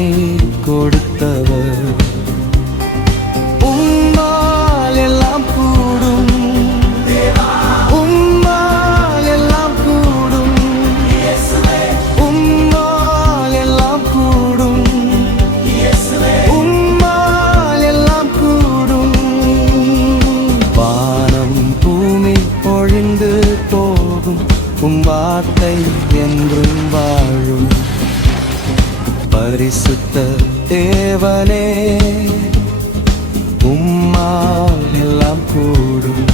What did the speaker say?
ஜீவனை கொடுத்தவர். உம்மால் எல்லாம் கூடும், உம்மால் எல்லாம் கூடும், உம்மால் எல்லாம் கூடும், உம்மால் எல்லாம் கூடும். வானம் பூமி பொழிந்து போகும், உம் வார்த்தை என்றும் வாழும். பரிசுத்த தேவனே, உம்மால் எல்லாம் கூடும்.